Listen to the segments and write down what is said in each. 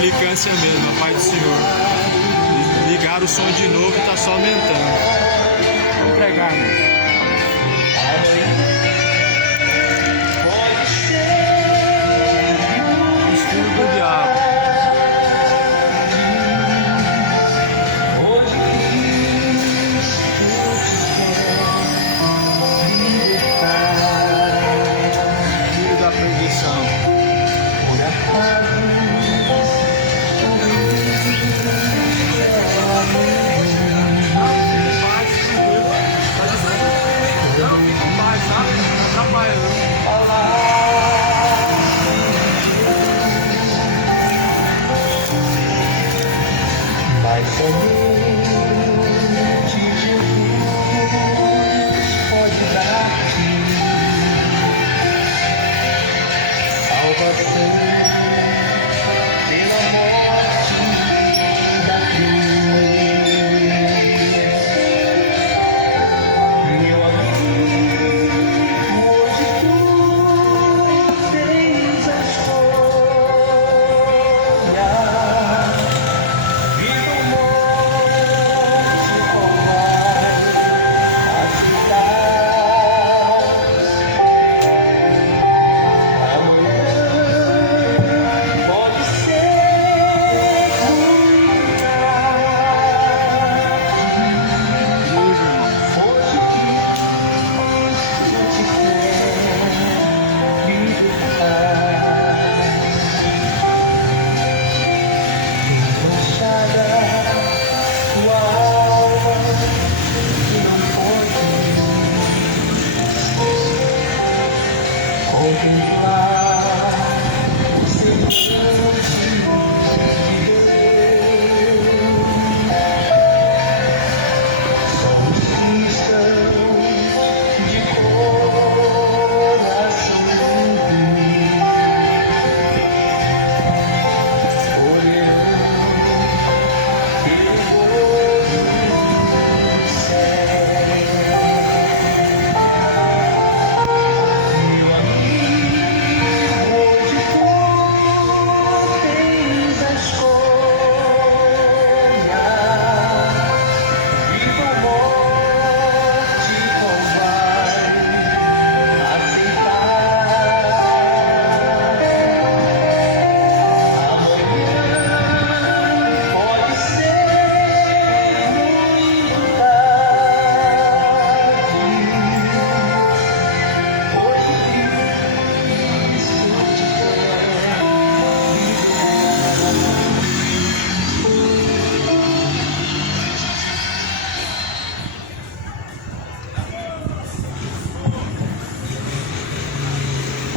implicância mesmo, a paz do Senhor. Ligaram o som de novo e tá só aumentando. Vamos pregar, irmão. Filho do diabo. Filho da perdição.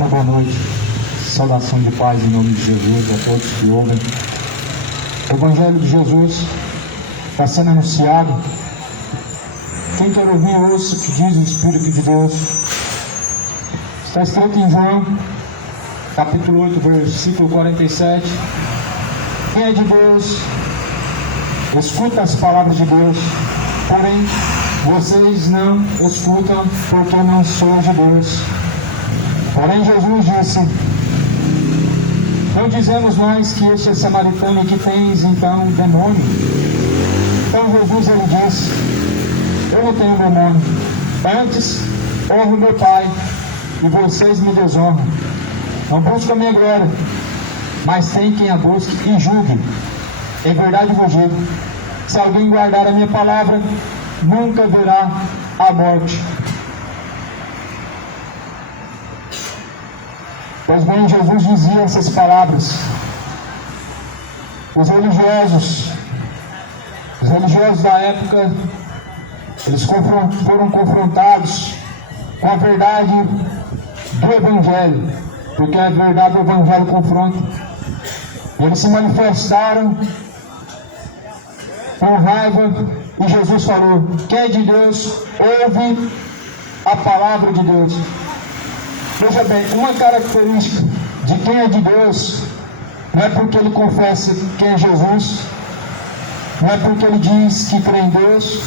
Boa noite, saudação de paz em nome de Jesus a todos que ouvem. O Evangelho de Jesus está sendo anunciado. Quem quer ouvir, ouça o que diz o Espírito de Deus. Está escrito em João, capítulo 8, versículo 47. Quem é de Deus, escuta as palavras de Deus, porém vocês não escutam porque não são de Deus. Porém Jesus disse: não dizemos nós que este é samaritano e que tens então demônio? Então Jesus ele disse: eu não tenho demônio, antes honro meu Pai e vocês me desonram. Não busco a minha glória, mas tem quem a busque e julgue. Em verdade vos digo, se alguém guardar a minha palavra, nunca verá a morte. Pois bem, Jesus dizia essas palavras. Os religiosos da época, eles foram confrontados com a verdade do Evangelho, porque a verdade do Evangelho confronta. Eles se manifestaram com raiva e Jesus falou: quem é de Deus, ouve a palavra de Deus. Veja bem, uma característica de quem é de Deus não é porque ele confessa quem é Jesus, não é porque ele diz que crê em Deus,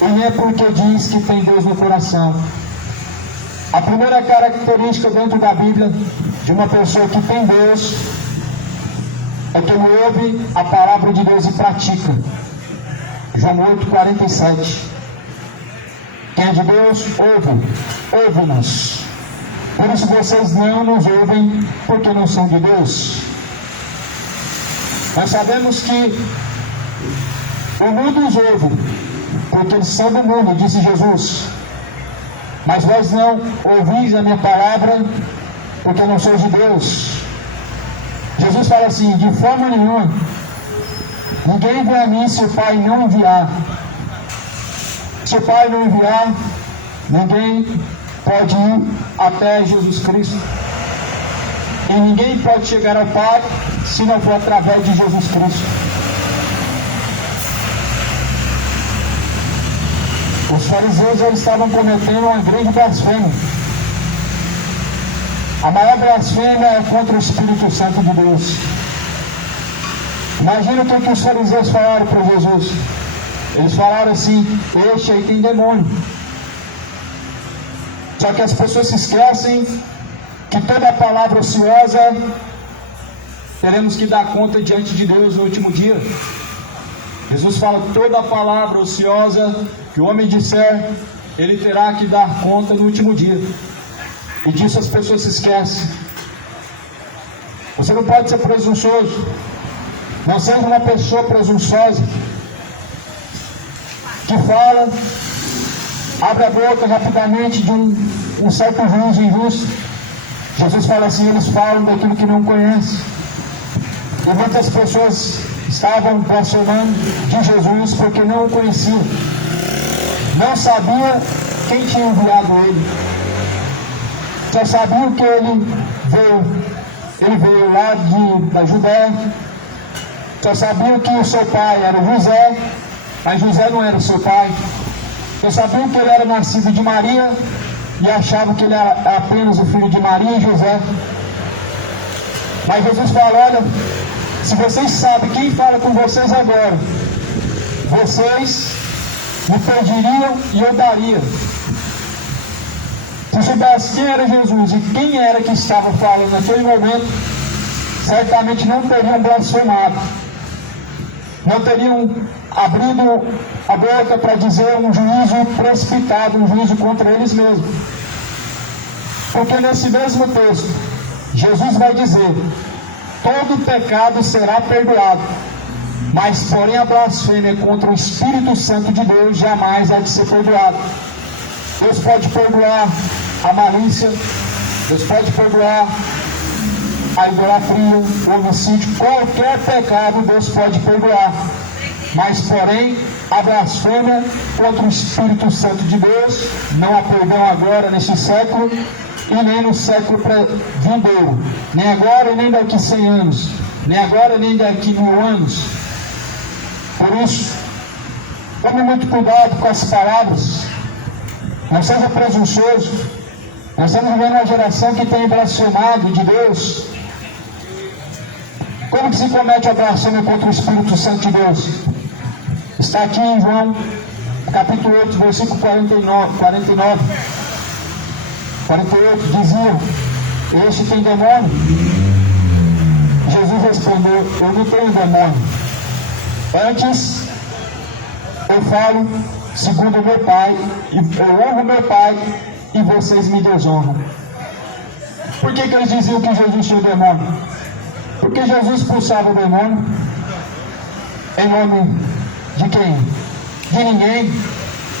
e nem é porque diz que tem Deus no coração. A primeira característica dentro da Bíblia de uma pessoa que tem Deus é que ele ouve a palavra de Deus e pratica. João 8:47. Quem é de Deus, ouve-nos. Por isso vocês não nos ouvem, porque não são de Deus. Nós sabemos que o mundo os ouve, porque eles são do mundo, disse Jesus. Mas vós não ouvis a minha palavra, porque não sois de Deus. Jesus fala assim: de forma nenhuma, ninguém vem a mim se o Pai não enviar. Se o Pai não enviar, ninguém pode ir até Jesus Cristo. E ninguém pode chegar ao Pai se não for através de Jesus Cristo. Os fariseus eles estavam cometendo uma grande blasfêmia. A maior blasfêmia é contra o Espírito Santo de Deus. Imagina o que os fariseus falaram para Jesus. Eles falaram assim: este aí tem demônio. Só que as pessoas se esquecem que toda palavra ociosa teremos que dar conta diante de Deus no último dia. Jesus fala: toda palavra ociosa que o homem disser, ele terá que dar conta no último dia. E disso as pessoas se esquecem. Você não pode ser presunçoso. Não seja uma pessoa presunçosa que fala, abre a boca rapidamente de um certo juízo injusto. Jesus fala assim: eles falam daquilo que não conhecem. E muitas pessoas estavam blasfemando de Jesus porque não o conheciam. Não sabia quem tinha enviado ele. Só sabiam que ele veio lá da Judéia. Só sabiam que o seu pai era José, mas José não era o seu pai. Só sabiam que ele era nascido de Maria e achavam que ele era apenas o filho de Maria e José. Mas Jesus fala: olha, se vocês sabem quem fala com vocês agora, vocês me pediriam e eu daria. Se soubesse quem era Jesus e quem era que estava falando naquele momento, certamente não teriam blasfemado. Não teriam abrido a boca para dizer um juízo precipitado, um juízo contra eles mesmos. Porque nesse mesmo texto, Jesus vai dizer: todo pecado será perdoado, mas porém a blasfêmia contra o Espírito Santo de Deus jamais há de ser perdoada. Deus pode perdoar a malícia, Deus pode perdoar a idolatria, o homicídio, qualquer pecado Deus pode perdoar. Mas porém a blasfêmia contra o Espírito Santo de Deus não há perdão agora neste século e nem no século vindouro, nem agora e nem daqui 100 anos, nem agora nem daqui 1000 anos. Por isso, tome muito cuidado com as palavras. Não seja presunçoso. Nós estamos vivendo uma geração que tem blasfemado de Deus. Como que se comete a blasfêmia contra o Espírito Santo de Deus? Está aqui em João, capítulo 8, versículo 48, dizia: este tem demônio? Jesus respondeu: eu não tenho demônio. Antes, eu falo segundo o meu Pai, e eu honro meu Pai, e vocês me desonram. Por que eles diziam que Jesus tinha demônio? Porque Jesus expulsava o demônio em nome de quem? De ninguém.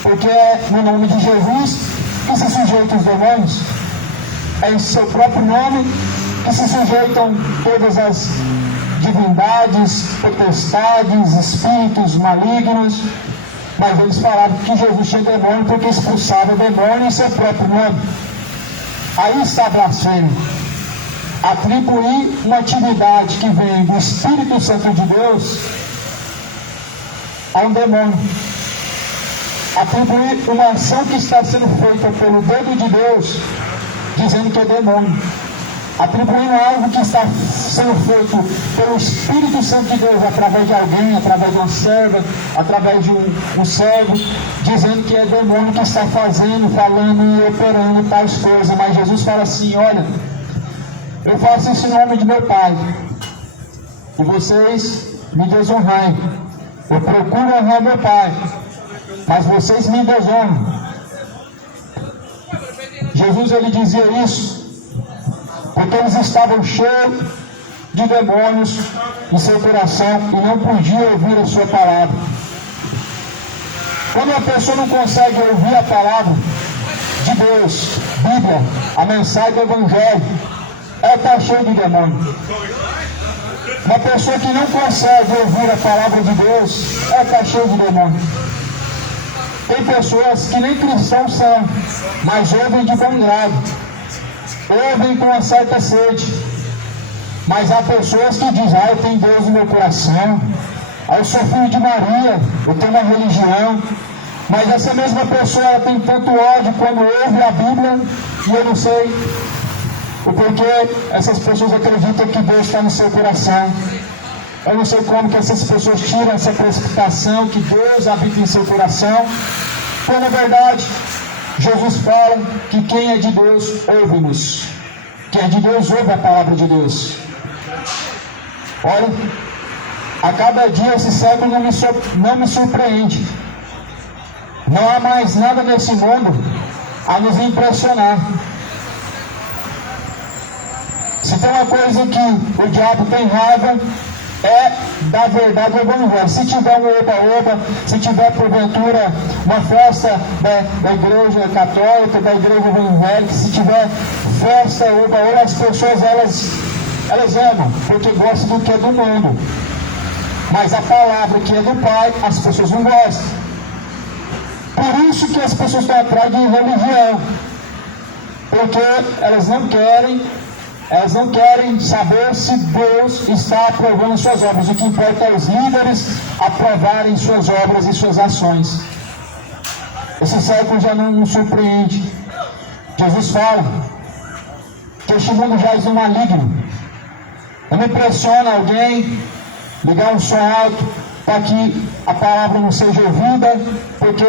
Porque é no nome de Jesus que se sujeitam os demônios. É em seu próprio nome que se sujeitam todas as divindades, potestades, espíritos malignos. Mas eles falavam que Jesus tinha demônio porque expulsava o demônio em seu próprio nome. Aí está a blasfêmia. Atribuir uma atividade que vem do Espírito Santo de Deus a um demônio. Atribuir uma ação que está sendo feita pelo dedo de Deus, dizendo que é demônio. Atribuindo algo que está sendo feito pelo Espírito Santo de Deus, através de alguém, através de uma serva, através de um servo, dizendo que é demônio que está fazendo, falando e operando tais coisas. Mas Jesus fala assim: olha, eu faço isso em nome de meu Pai. e vocês me desonram. Eu procuro honrar meu Pai, mas vocês me desonram. Jesus, ele dizia isso porque eles estavam cheios de demônios em seu coração e não podiam ouvir a sua palavra. Quando uma pessoa não consegue ouvir a palavra de Deus, Bíblia, a mensagem do Evangelho, ela está cheia de demônio. Uma pessoa que não consegue ouvir a palavra de Deus, ela está cheia de demônio. Tem pessoas que nem cristãos são, mas ouvem de bom grado, ouvem com uma certa sede. Mas há pessoas que dizem: eu tenho Deus no meu coração, eu sou filho de Maria, eu tenho uma religião. Mas essa mesma pessoa, ela tem tanto ódio quando ouve a Bíblia, e eu não sei o porquê essas pessoas acreditam que Deus está no seu coração. Eu não sei como que essas pessoas tiram essa precipitação que Deus habita em seu coração, quando na verdade Jesus fala que quem é de Deus ouve-nos. Quem é de Deus ouve a palavra de Deus. Olha, a cada dia esse século não me surpreende. Não há mais nada nesse mundo a nos impressionar. Se tem uma coisa que o diabo tem raiva, é da verdade do Evangelho. Se tiver um oba-oba, se tiver porventura uma festa da igreja católica, da igreja evangélica, se tiver festa oba-oba, as pessoas elas amam, porque gostam do que é do mundo. Mas a palavra que é do Pai, as pessoas não gostam. Por isso que as pessoas estão atrás de religião, porque elas não querem saber se Deus está aprovando suas obras. O que importa é os líderes aprovarem suas obras e suas ações. Esse século já não nos surpreende. Jesus fala que este mundo jaz no maligno. Não me impressiona alguém ligar um som alto para que a palavra não seja ouvida, porque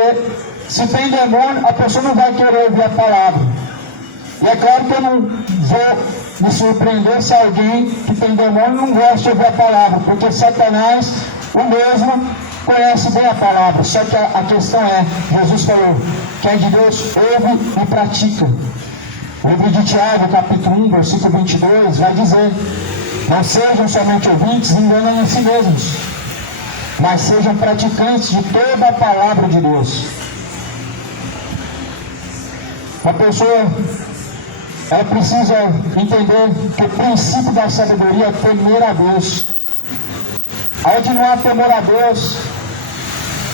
se tem demônio, a pessoa não vai querer ouvir a palavra. E é claro que eu não vou me surpreender se alguém que tem demônio não gosta de ouvir a palavra, porque Satanás, o mesmo, conhece bem a palavra. Só que a questão é, Jesus falou, quem é de Deus ouve e pratica. O livro de Tiago, capítulo 1, versículo 22, vai dizer: não sejam somente ouvintes, enganam a si mesmos, mas sejam praticantes de toda a palavra de Deus. Uma pessoa, ela precisa entender que o princípio da sabedoria é temer a Deus. Onde não há temor a Deus,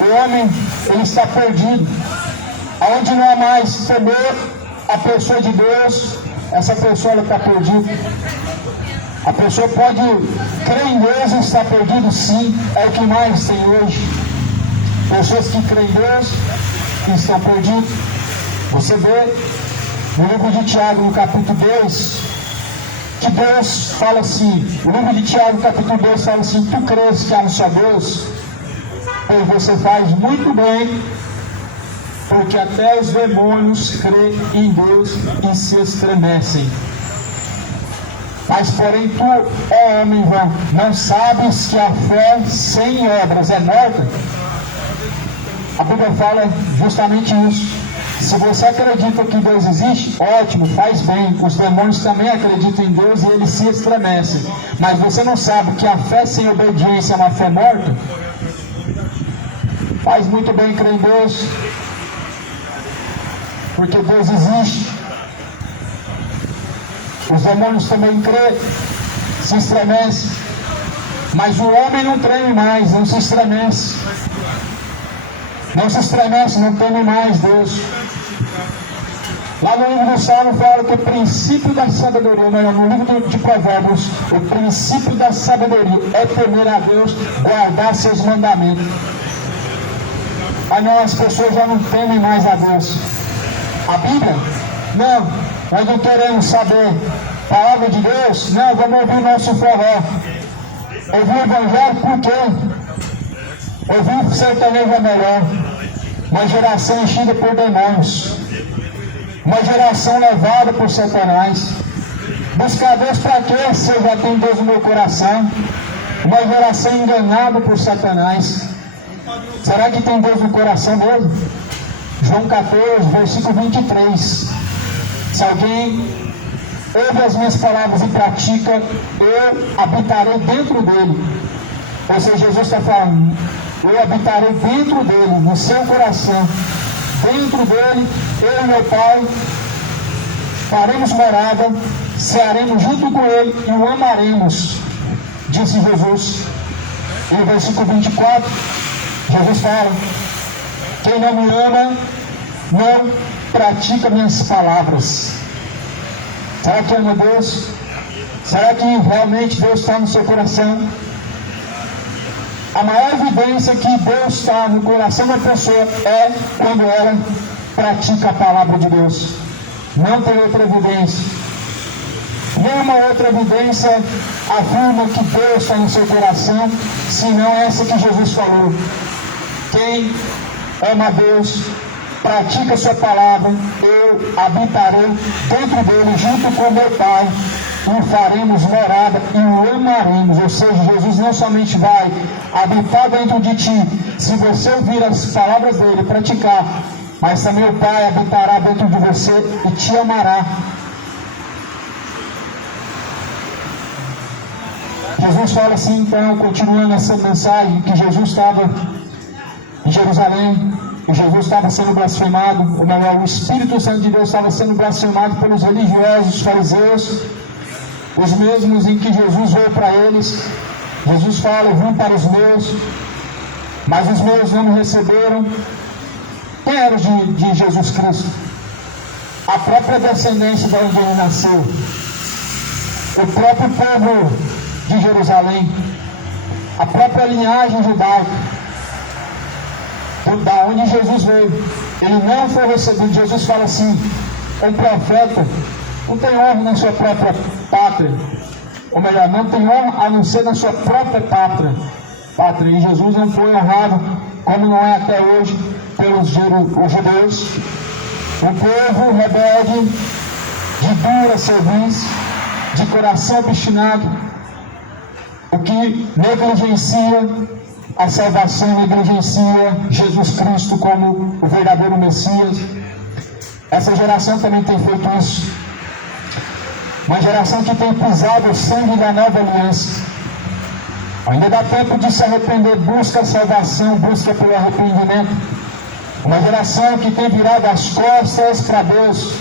o homem, ele está perdido. Onde não há mais temor a pessoa de Deus, essa pessoa ela está perdida. A pessoa pode crer em Deus e estar perdido, sim. É o que mais tem hoje. Pessoas que creem em Deus e estão perdidos. Você vê no livro de Tiago, no capítulo 2, que Deus fala assim, o livro de Tiago, capítulo 2, fala assim: tu crês que há um só Deus? Pois você faz muito bem, porque até os demônios creem em Deus e se estremecem. Mas porém tu, ó homem vão, não sabes que a fé sem obras é morta? A Bíblia fala justamente isso. Se você acredita que Deus existe, ótimo, faz bem. Os demônios também acreditam em Deus e eles se estremecem. Mas você não sabe que a fé sem obediência é uma fé morta? Faz muito bem crer em Deus, porque Deus existe. Os demônios também creem, se estremecem. Mas o homem não treme mais, não se estremece. Não se estremece, não teme mais Deus. Lá no livro do Salmo fala que o princípio da sabedoria, no livro de Provérbios, o princípio da sabedoria é temer a Deus, guardar seus mandamentos. Mas não, as pessoas já não temem mais a Deus. A Bíblia? Não, nós não queremos saber. A palavra de Deus? Não, vamos ouvir nosso forró. Ouvir o Evangelho por quê? Ouvir o sertanejo é melhor. Uma geração enchida por demônios. Uma geração levada por Satanás. Buscar Deus para quê? Se eu já tenho Deus no meu coração. Uma geração enganada por Satanás. Será que tem Deus no coração mesmo? João 14, versículo 23. Se alguém ouve as minhas palavras e pratica, eu habitarei dentro dele. Ou seja, Jesus está falando, eu habitarei dentro dele, no seu coração. Dentro dele, eu e meu Pai faremos morada, cearemos junto com ele e o amaremos, disse Jesus. E no versículo 24, Jesus fala, quem não me ama, não pratica minhas palavras. Será que ama Deus? Será que realmente Deus está no seu coração? A maior evidência que Deus está no coração da pessoa é quando ela pratica a palavra de Deus. Não tem outra evidência. Nenhuma outra evidência afirma que Deus está no seu coração, senão essa que Jesus falou. Quem ama Deus, pratica a sua palavra, eu habitarei dentro dele, junto com meu Pai, e faremos morada e o amaremos. Ou seja, Jesus não somente vai habitar dentro de ti, se você ouvir as palavras dele, praticar, mas também o Pai habitará dentro de você e te amará. Jesus fala assim, então, continuando essa mensagem, que Jesus estava em Jerusalém, e Jesus estava sendo blasfemado, ou melhor, o Espírito Santo de Deus estava sendo blasfemado pelos religiosos, fariseus, os mesmos em que Jesus veio para eles. Jesus fala, eu vim para os meus, mas os meus não me receberam. Quem era de Jesus Cristo? A própria descendência de onde ele nasceu, o próprio povo de Jerusalém, a própria linhagem judaica, da onde Jesus veio. Ele não foi recebido. Jesus fala assim, um profeta não tem honra na sua própria pátria, ou melhor, não tem honra a não ser na sua própria pátria. E Jesus não foi honrado, como não é até hoje, pelos judeus. Um povo rebelde, de dura cerviz, de coração obstinado, o que negligencia a salvação, negligencia Jesus Cristo como o verdadeiro Messias. Essa geração também tem feito isso. Uma geração que tem pisado o sangue da nova aliança. Ainda dá tempo de se arrepender, busca a salvação, busca pelo arrependimento. Uma geração que tem virado as costas para Deus.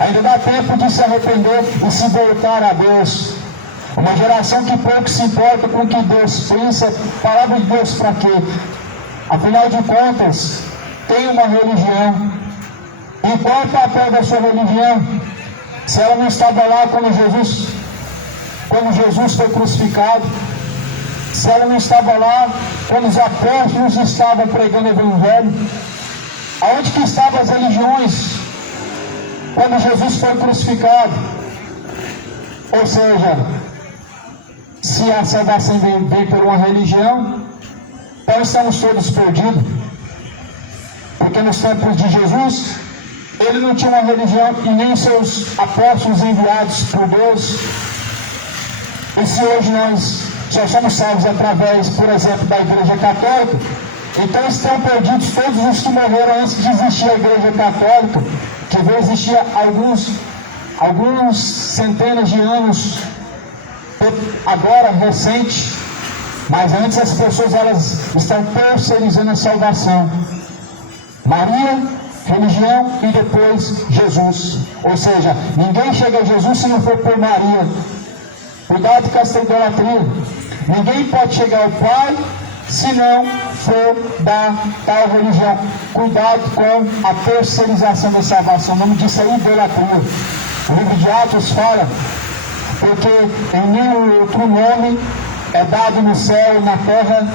Ainda dá tempo de se arrepender e se voltar a Deus. Uma geração que pouco se importa com o que Deus pensa. Palavra de Deus para quê? Afinal de contas, tem uma religião. E qual é o papel da sua religião? Se ela não estava lá quando Jesus foi crucificado, se ela não estava lá quando os apóstolos estavam pregando o Evangelho, aonde que estavam as religiões quando Jesus foi crucificado? Ou seja, se a salvação vem por uma religião, então estamos todos perdidos. Porque nos tempos de Jesus, ele não tinha uma religião e nem seus apóstolos enviados por Deus. E se hoje nós só somos salvos através, por exemplo, da Igreja Católica, então estão perdidos todos os que morreram antes de existir a Igreja Católica, que veio existir alguns centenas de anos, agora recente, mas antes as pessoas elas estão terceirizando a salvação. Maria, religião, e depois Jesus. Ou seja, ninguém chega a Jesus se não for por Maria. Cuidado com essa idolatria. Ninguém pode chegar ao Pai se não for da tal religião. Cuidado com a terceirização da salvação. O nome disso é idolatria. O livro de Atos fala, porque em nenhum outro nome é dado no céu e na terra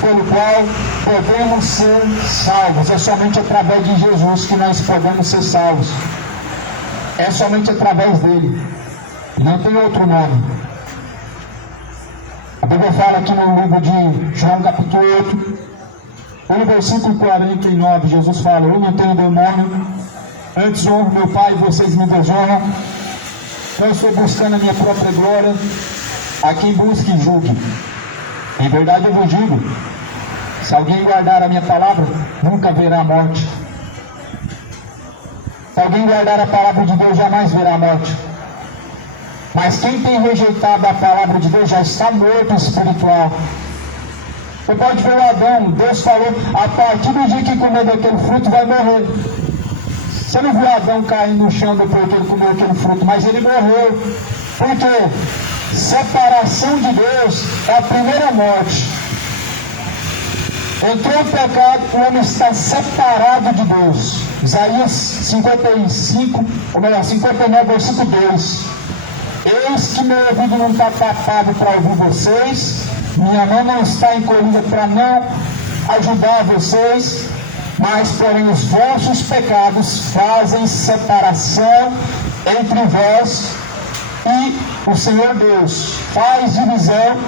pelo qual podemos ser salvos. É somente através de Jesus que nós podemos ser salvos. É somente através dele. Não tem outro nome. A Bíblia fala aqui no livro de João capítulo 8, no versículo 49, Jesus fala, eu não tenho demônio, antes honro meu Pai e vocês me desonram. Eu estou buscando a minha própria glória, a quem busque e julgue. Em verdade eu vos digo, se alguém guardar a minha palavra, nunca verá a morte. Se alguém guardar a palavra de Deus, jamais verá a morte. Mas quem tem rejeitado a palavra de Deus já está morto espiritual. Você pode ver o Adão, Deus falou, a partir do dia que comer daquele fruto vai morrer. Você não viu Adão cair no chão depois que ele comeu aquele fruto, mas ele morreu. Porque separação de Deus é a primeira morte. Entrou o pecado, o homem está separado de Deus. Isaías 55, ou melhor, 59, versículo 2. Eis que meu ouvido não está tapado para ouvir vocês, minha mão não está encolhida para não ajudar vocês, mas porém os vossos pecados fazem separação entre vós e o Senhor Deus. Faz divisão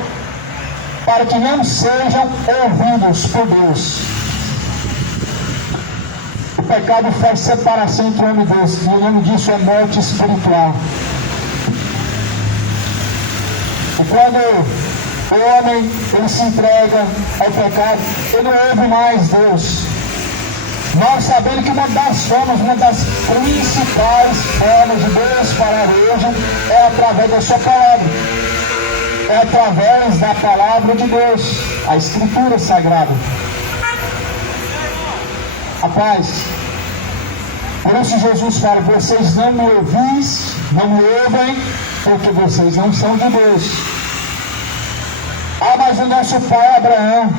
para que não sejam ouvidos por Deus. O pecado faz separação entre o homem e Deus, e o nome disso é morte espiritual. E quando o homem ele se entrega ao pecado, ele não ouve mais Deus. Nós sabemos que uma das principais formas de Deus falar hoje é através da sua palavra. É através da palavra de Deus, a Escritura Sagrada. Rapaz, por isso Jesus fala, vocês não me ouvis, não me ouvem, porque vocês não são de Deus. Ah, mas o nosso pai Abraão,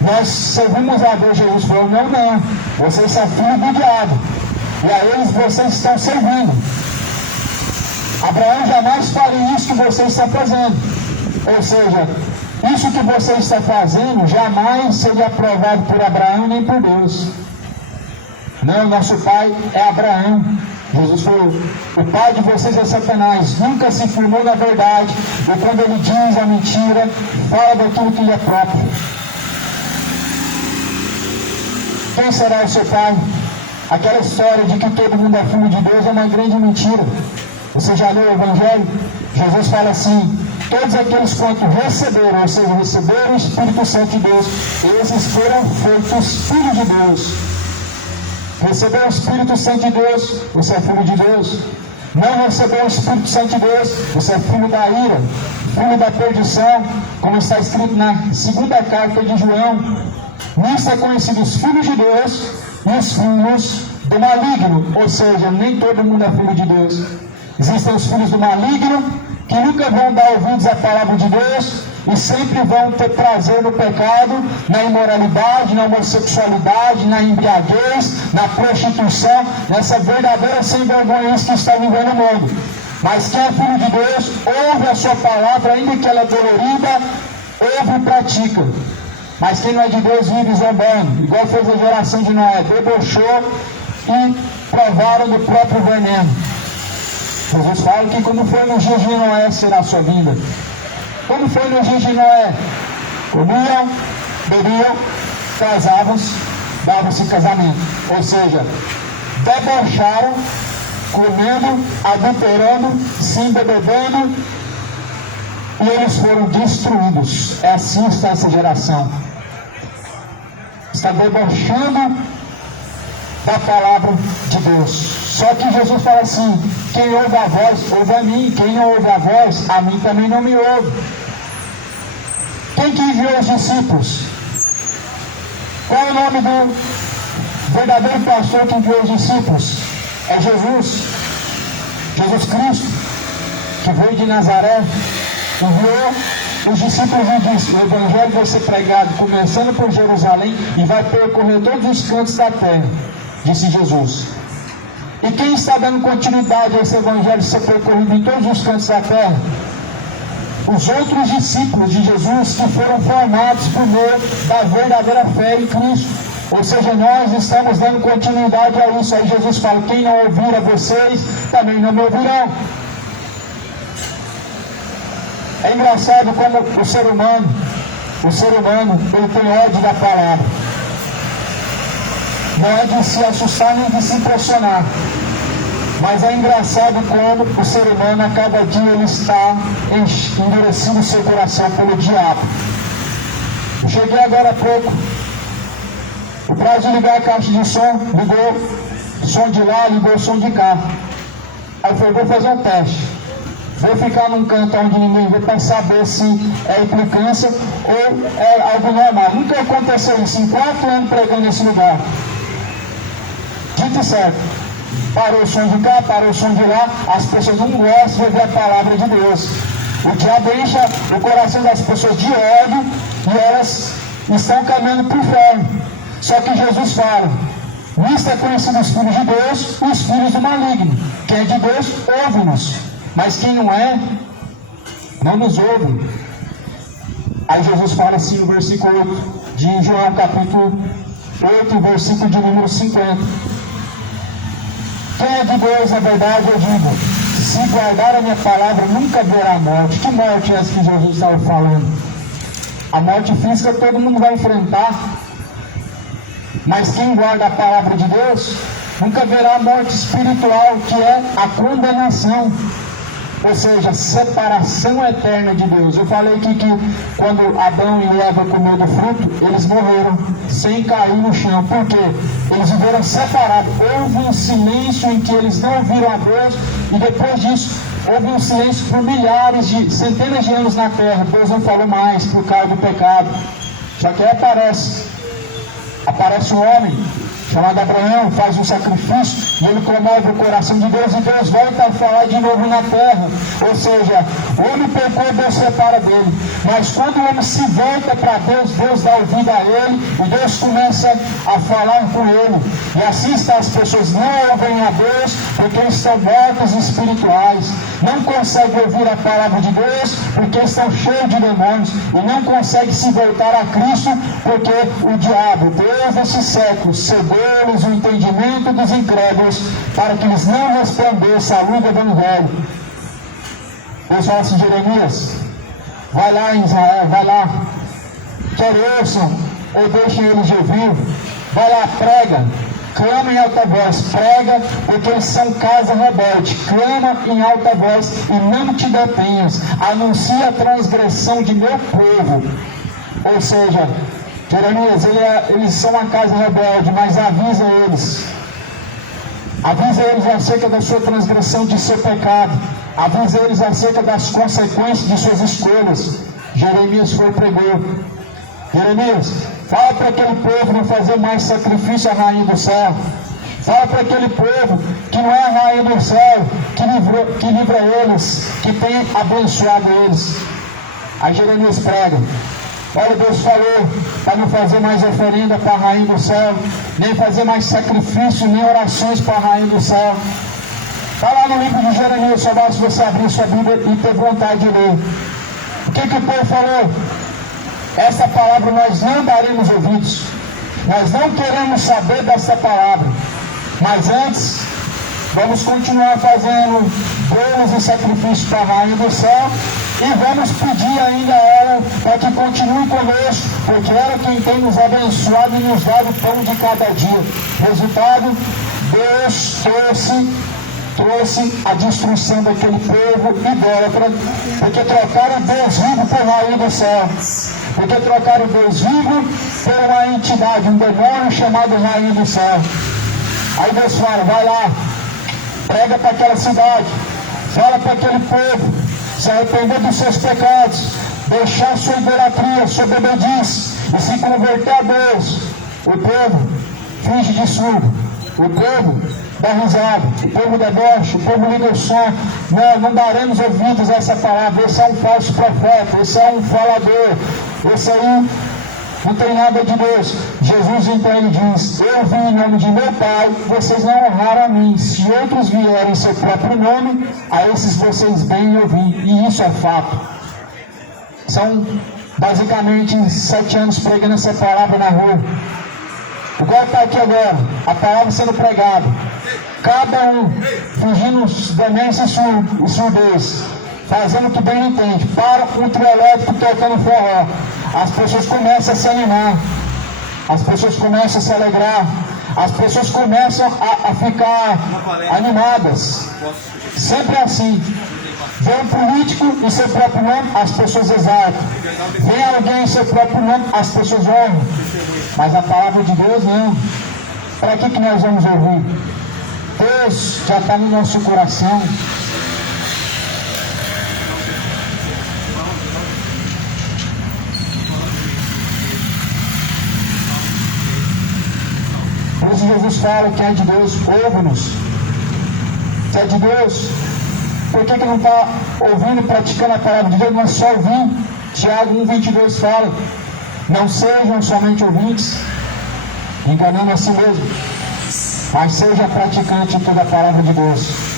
nós servimos a Deus. Jesus falou, não, vocês são filhos do diabo, e a eles vocês estão servindo. Abraão jamais faria isso que vocês estão fazendo. Ou seja, isso que você está fazendo jamais seria aprovado por Abraão nem por Deus. Não, nosso pai é Abraão. Jesus falou, o pai de vocês é Satanás, nunca se firmou na verdade, e quando ele diz a mentira, fala daquilo que lhe é próprio. Quem será o seu pai? Aquela história de que todo mundo é filho de Deus é uma grande mentira. Você já leu o Evangelho? Jesus fala assim, todos aqueles quanto receberam, ou seja, receberam o Espírito Santo de Deus, esses foram feitos filhos de Deus. Recebeu o Espírito Santo de Deus, você é filho de Deus. Não recebeu o Espírito Santo de Deus, você é filho da ira, filho da perdição, como está escrito na segunda carta de João. Nisto é conhecido os filhos de Deus e os filhos do maligno, ou seja, nem todo mundo é filho de Deus. Existem os filhos do maligno, que nunca vão dar ouvidos à palavra de Deus, e sempre vão ter prazer no pecado, na imoralidade, na homossexualidade, na embriaguez, na prostituição, nessa verdadeira sem vergonha que está vivendo no mundo. Mas quem é filho de Deus, ouve a sua palavra, ainda que ela é dolorida, ouve e pratica. Mas quem não é de Deus vive zombando, igual fez a geração de Noé, debochou e provaram do próprio veneno. Jesus fala que como foi no dia de Noé será a sua vinda. Como foi no dia de Noé? Comiam, bebiam, casavam-se, davam-se casamento. Ou seja, debocharam, comendo, adulterando, se embebedando, e eles foram destruídos. É assim está essa geração. Está debochando da palavra de Deus. Só que Jesus fala assim, quem ouve a voz, ouve a mim. Quem não ouve a voz, a mim também não me ouve. Quem que enviou os discípulos? Qual é o nome do verdadeiro pastor que enviou os discípulos? É Jesus. Jesus Cristo, que veio de Nazaré, enviou os discípulos e disse, o Evangelho vai ser pregado começando por Jerusalém e vai percorrer todos os cantos da terra, disse Jesus. E quem está dando continuidade a esse Evangelho ser percorrido em todos os cantos da terra? Os outros discípulos de Jesus que foram formados por meio da verdadeira fé em Cristo. Ou seja, nós estamos dando continuidade a isso. Aí Jesus fala, quem não ouvir a vocês, também não me ouvirão. É engraçado como o ser humano, ele tem ódio da palavra. Não é de se assustar nem de se impressionar. Mas é engraçado quando o ser humano, a cada dia, ele está endurecindo seu coração pelo diabo. Eu cheguei agora há pouco, o prazo de ligar a caixa de som, ligou o som de lá, ligou o som de cá. Aí eu falei, vou fazer um teste. Vou ficar num canto onde ninguém vê para saber se é implicância ou é algo normal. Nunca aconteceu isso, em 4 anos pregando nesse lugar. Dito e certo, parou o som de cá, parou o som de lá, as pessoas não gostam de ouvir a palavra de Deus. O diabo enche o coração das pessoas de ódio e elas estão caminhando para o inferno. Só que Jesus fala, nisto é conhecido os filhos de Deus e os filhos do maligno. Quem é de Deus, ouve-nos. Mas quem não é, não nos ouve. Aí Jesus fala assim no versículo 8 de João capítulo 8, versículo de número 50. Quem é de Deus, na verdade, eu digo, se guardar a minha palavra, nunca verá a morte. Que morte é essa que Jesus estava falando? A morte física todo mundo vai enfrentar. Mas quem guarda a palavra de Deus, nunca verá a morte espiritual, que é a condenação. Ou seja, separação eterna de Deus. Eu falei aqui que quando Adão e Eva comeram do fruto, eles morreram sem cair no chão. Por quê? Eles viveram separados. Houve um silêncio em que eles não ouviram a Deus, e depois disso houve um silêncio por centenas de anos na terra. Deus não falou mais por causa do pecado. Só que aí aparece um homem chamado Abraão, faz um sacrifício e ele comove o coração de Deus, e Deus volta a falar de novo na terra. Ou seja, o homem pecou, Deus separa dele, mas quando o homem se volta para Deus, Deus dá ouvido a ele e Deus começa a falar com ele. E assim está, as pessoas não ouvem a Deus porque estão mortas espirituais, não conseguem ouvir a palavra de Deus porque estão cheios de demônios, e não conseguem se voltar a Cristo porque o diabo, Deus desse século, cegou-lhes o entendimento dos incrédulos para que eles não resplandecem a luz do evangelho. Deus fala assim, Jeremias, vai lá em Israel, vai lá, quer ouçam ou deixem eles de ouvir, vai lá, prega, clama em alta voz, prega, porque eles são casa rebelde, clama em alta voz e não te detenhas, anuncia a transgressão de meu povo. Ou seja, Jeremias, eles são uma casa rebelde, mas avisa eles acerca da sua transgressão, de seu pecado, avisa eles acerca das consequências de suas escolhas. Jeremias foi pregou. Jeremias, fala para aquele povo não fazer mais sacrifício à rainha do céu. Fala para aquele povo que não é a rainha do céu, que livra eles, que tem abençoado eles. Aí Jeremias prega. Olha, Deus falou para não fazer mais oferenda para a rainha do céu, nem fazer mais sacrifício, nem orações para a rainha do céu. Está lá no livro de Jeremias, só basta você abrir sua Bíblia e ter vontade de ler. O que o povo falou? Essa palavra nós não daremos ouvidos. Nós não queremos saber dessa palavra. Mas antes, vamos continuar fazendo bolos e sacrifícios para a rainha do céu, e vamos pedir ainda a ela para que continue conosco, porque ela é quem tem nos abençoado e nos dado o pão de cada dia. Resultado, Deus trouxe a destruição daquele povo idólatra, porque trocaram Deus vivo por rainha do céu, porque trocaram Deus vivo por uma entidade, um demônio chamado rainha do céu. Aí Deus fala, vai lá, prega para aquela cidade, fala para aquele povo se arrepender dos seus pecados, deixar sua idolatria, sua bebedice e se converter a Deus. O povo finge de surdo, o povo dá risada, o povo debocha, o povo liga o som. Não daremos ouvidos a essa palavra. Esse é um falso profeta, esse é um falador, esse aí não tem nada de Deus. Jesus então ele diz, eu vim em nome de meu Pai, vocês não honraram a mim. Se outros vierem em seu próprio nome, a esses vocês vêm ouvir. E isso é fato. São basicamente 7 anos pregando essa palavra na rua. Igual está aqui agora, a palavra sendo pregada, cada um fingindo demência e surdez, fazendo o que bem entende, para um trio elétrico tocando forró. As pessoas começam a se animar, as pessoas começam a se alegrar, as pessoas começam a ficar animadas. Sempre assim. Vem um político em seu próprio nome, as pessoas exaltam. Vem alguém em seu próprio nome, as pessoas honram. Mas a palavra de Deus não. Para que nós vamos ouvir? Deus já está no nosso coração. Por isso Jesus fala que é de Deus, ouve-nos. Se é de Deus, por que não está ouvindo e praticando a palavra de Deus? Não é só ouvir. Tiago 1,22 fala: não sejam somente ouvintes, enganando a si mesmo, mas seja praticante de toda a palavra de Deus.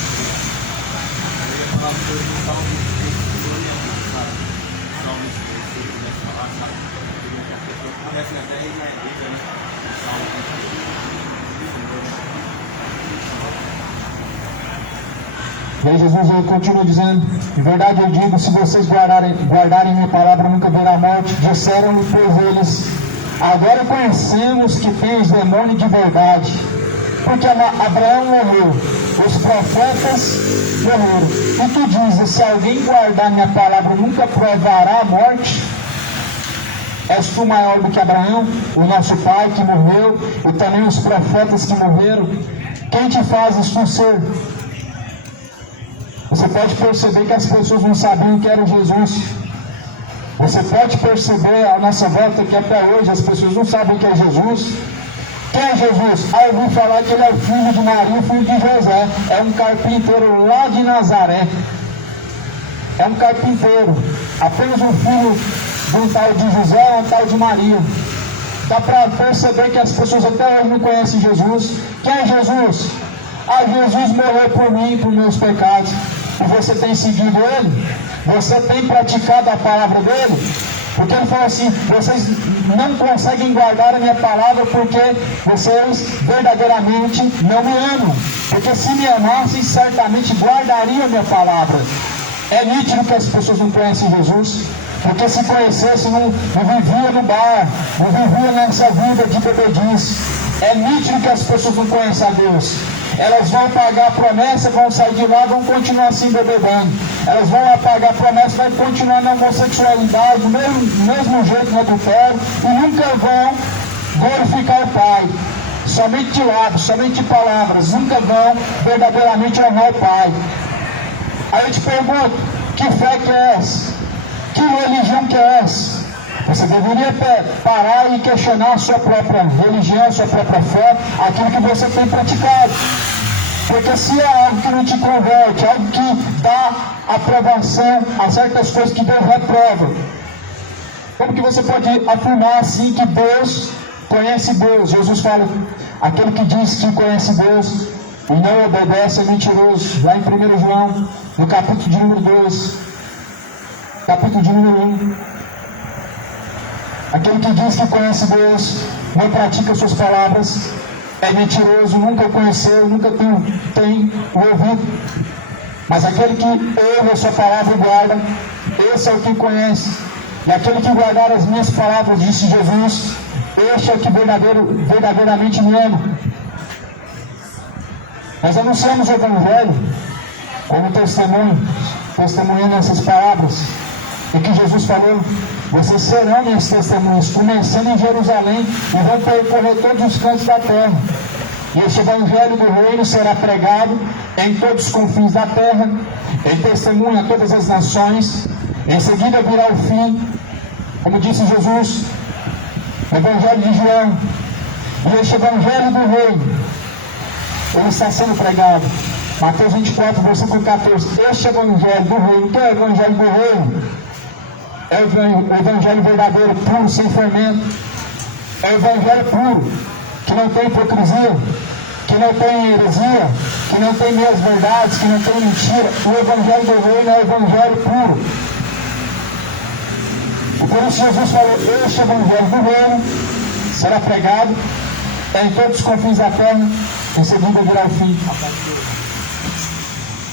E aí Jesus ele continua dizendo: em verdade eu digo, se vocês guardarem minha palavra, nunca verá a morte. Disseram-lhe, pois eles: agora conhecemos que tem os demônios de verdade, porque Abraão morreu, os profetas morreram. E tu dizes: se alguém guardar minha palavra, nunca provará a morte. És tu maior do que Abraão, o nosso pai que morreu, e também os profetas que morreram? Quem te fazes tu ser? Você pode perceber que as pessoas não sabiam que era Jesus. Você pode perceber a nossa volta que até hoje as pessoas não sabem que é Jesus. Quem é Jesus? Eu ouvi falar que ele é o filho de Maria, filho de José. É um carpinteiro lá de Nazaré. É um carpinteiro. Apenas um filho de um tal de José, um tal de Maria. Dá para perceber que as pessoas até hoje não conhecem Jesus. Quem é Jesus? Jesus morreu por mim e por meus pecados. E você tem seguido ele? Você tem praticado a palavra dele? Porque ele falou assim: vocês não conseguem guardar a minha palavra porque vocês verdadeiramente não me amam. Porque se me amassem, certamente guardariam a minha palavra. É nítido que as pessoas não conhecem Jesus. Porque se conhecessem, não vivia no bar, não vivia nessa vida de bebedice. É nítido que as pessoas não conhecem a Deus. Elas vão pagar a promessa, vão sair de lá, vão continuar assim bebendo. Elas vão pagar a promessa, vão continuar na homossexualidade, do mesmo jeito no adultério, e nunca vão glorificar o Pai. Somente de lábios, somente de palavras, nunca vão verdadeiramente honrar o Pai. Aí eu te pergunto: que fé que é essa? Que religião que é essa? Você deveria parar e questionar a sua própria religião, a sua própria fé, aquilo que você tem praticado. Porque se é algo que não te converte, algo que dá aprovação a certas coisas que Deus reprova, como que você pode afirmar assim que Deus conhece Deus? Jesus fala: aquele que diz que conhece Deus e não obedece é mentiroso. Lá em 1 João, no capítulo de número 2, capítulo de número 1. Aquele que diz que conhece Deus, não pratica suas palavras, é mentiroso, nunca o conheceu, nunca tem o ouvido. Mas aquele que ouve a sua palavra e guarda, esse é o que conhece. E aquele que guardar as minhas palavras, disse Jesus, este é o que verdadeiramente me ama. Nós anunciamos o Evangelho como testemunhando essas palavras. O que Jesus falou: vocês serão minhas testemunhas, começando em Jerusalém, e vão percorrer todos os cantos da terra. E este Evangelho do Reino será pregado em todos os confins da terra, em testemunho a todas as nações. Em seguida virá o fim, como disse Jesus, o Evangelho de João. E este Evangelho do Reino, ele está sendo pregado. Mateus 24, versículo 14. Este Evangelho do Reino, que é o Evangelho do Reino? É o Evangelho verdadeiro, puro, sem fermento. É o Evangelho puro, que não tem hipocrisia, que não tem heresia, que não tem meias verdades, que não tem mentira. O Evangelho do Reino é o Evangelho puro. E por isso Jesus falou: este Evangelho do Reino será pregado em todos os confins da terra, em seguida virá o fim.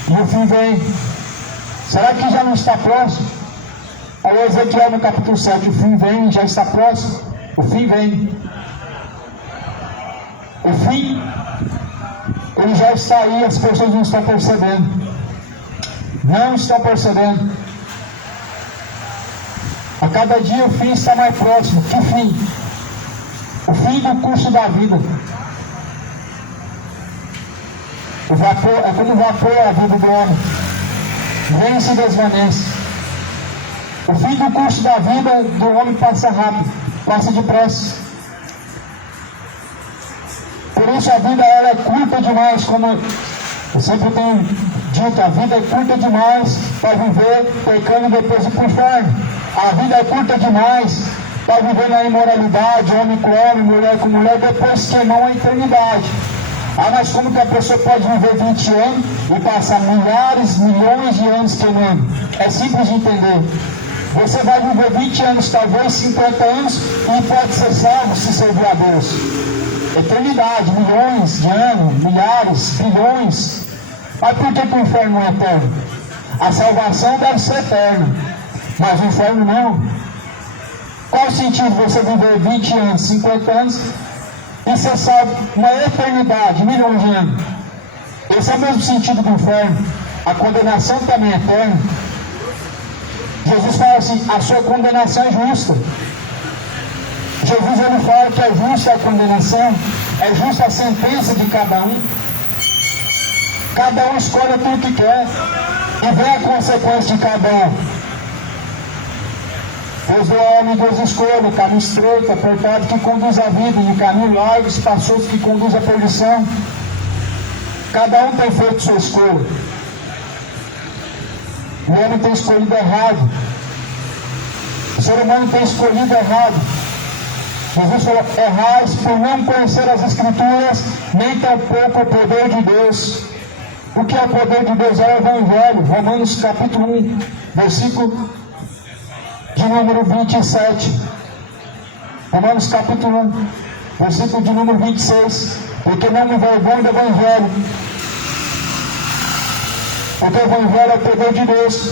E o fim vem. Será que já não está próximo? Aí Ezequiel no capítulo 7, o fim vem, já está próximo. O fim vem. O fim, ele já está aí, as pessoas não estão percebendo. Não estão percebendo. A cada dia o fim está mais próximo. Que fim? O fim do curso da vida. O vapor, é como o vapor a vida do homem. Vem e se desvanece. O fim do curso da vida do homem passa rápido, passa depressa. Por isso a vida ela é curta demais, como eu sempre tenho dito, a vida é curta demais para viver pecando e depois ir para o inferno. A vida é curta demais para viver na imoralidade, homem com homem, mulher com mulher, depois queimar a eternidade. Ah, mas como que a pessoa pode viver 20 anos e passar milhares, milhões de anos queimando? É simples de entender. Você vai viver 20 anos, talvez 50 anos, e pode ser salvo se servir a Deus. Eternidade, milhões de anos, milhares, bilhões. Mas por que o inferno não é eterno? A salvação deve ser eterna, mas o inferno não. Qual o sentido de você viver 20 anos, 50 anos e ser salvo uma eternidade, milhões de anos? Esse é o mesmo sentido do inferno. A condenação também é eterna. Jesus fala assim, a sua condenação é justa. Jesus ele fala que é justa a condenação, é justa a sentença de cada um. Cada um escolhe aquilo que quer e vem a consequência de cada um. Deus deu ao homem duas escolhas, caminho estreito, apertado que conduz à vida, e caminho largo, espaçoso que conduz à perdição. Cada um tem feito sua escolha. O homem tem escolhido errado. O ser humano tem escolhido errado. Jesus falou, errais por não conhecer as Escrituras, nem tampouco o poder de Deus. O que é o poder de Deus? É o Evangelho. Romanos capítulo 1, versículo de número 27. Romanos capítulo 1, versículo de número 26. Porque não me envergonho do Evangelho. Porque o Evangelho é o poder de Deus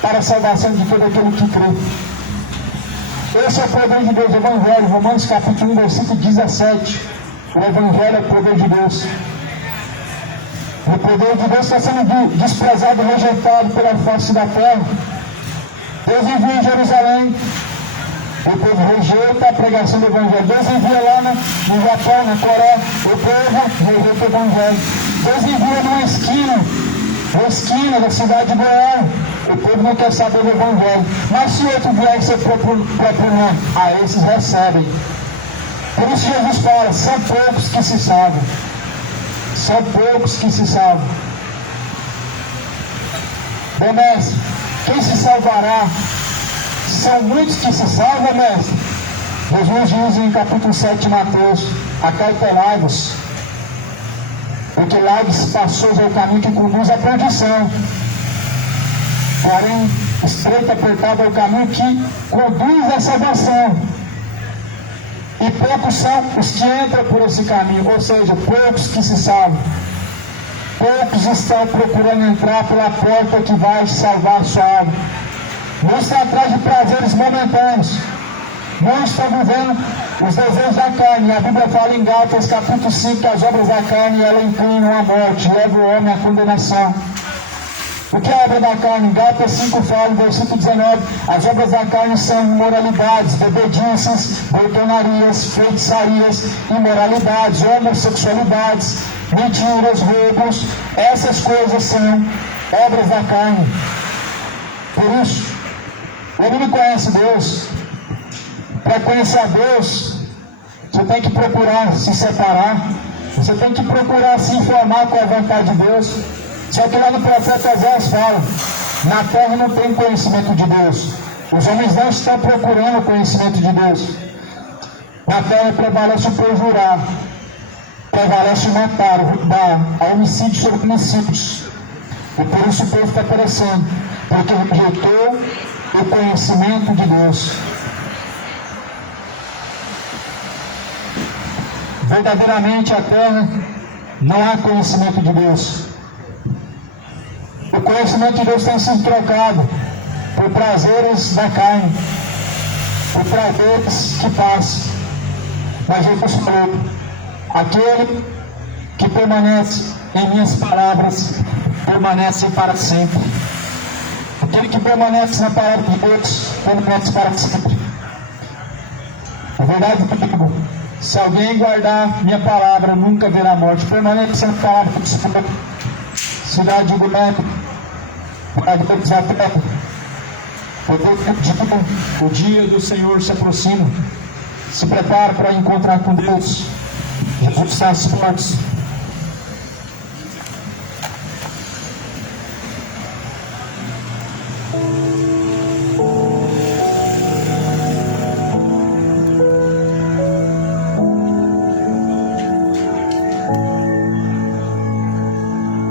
para a salvação de todo aquele que crê. Esse é o poder de Deus, o Evangelho. Romanos capítulo 1, versículo 17. O Evangelho é o poder de Deus. O poder de Deus está sendo desprezado e rejeitado pela face da terra. Deus envia em Jerusalém. O povo rejeita a pregação do Evangelho. Deus envia lá no Japão, na Coreia. O povo rejeita o Evangelho. Deus envia numa esquina da cidade de Goiás. O povo não quer saber do Evangelho. Mas se outro vier que você propõe, a esses recebem. Por isso Jesus fala, são poucos que se salvam. São poucos que se salvam. Bom, mestre, quem se salvará? São muitos que se salvam, mestre. Jesus diz em capítulo 7 de Mateus, acautelai-vos, porque largo e espaçoso é o caminho que conduz à perdição. Porém, estreito e apertado é o caminho que conduz à salvação. E poucos são os que entram por esse caminho, ou seja, poucos que se salvam. Poucos estão procurando entrar pela porta que vai salvar a sua alma. Muitos estão atrás de prazeres momentâneos. Muitos estão vivendo os desejos da carne. A Bíblia fala em Gálatas capítulo 5 que as obras da carne ela inclinam à morte, levam o homem à condenação. O que é a obra da carne? Gálatas 5 fala, no versículo 19, as obras da carne são imoralidades, bebedices, glutonarias, feitiçarias, imoralidades, homossexualidades, mentiras, roubos. Essas coisas são obras da carne. Por isso, ele não conhece Deus. Para conhecer a Deus, você tem que procurar se separar, você tem que procurar se informar com a vontade de Deus. Só que lá no profeta Osés fala, na terra não tem conhecimento de Deus. Os homens não estão procurando o conhecimento de Deus. Na terra prevalece o perjurar, prevalece o matar, o dar, a homicídio sobre homicídios. E por isso o povo está perecendo, porque rejeitou o conhecimento de Deus. Verdadeiramente a terra não há conhecimento de Deus. O conhecimento de Deus tem sido trocado por prazeres da carne, por prazeres que passam. Mas eu fosse louco. Aquele que permanece em minhas palavras, permanece para sempre. Aquele que permanece na palavra de Deus, permanece para sempre. A verdade comigo, se alguém guardar minha palavra, nunca verá morte. Permanece na palavra do Senhor. Cidade do Médio, para Deus a terra. O dia do Senhor se aproxima. Se prepara para encontrar com Deus. Jesus está às portas.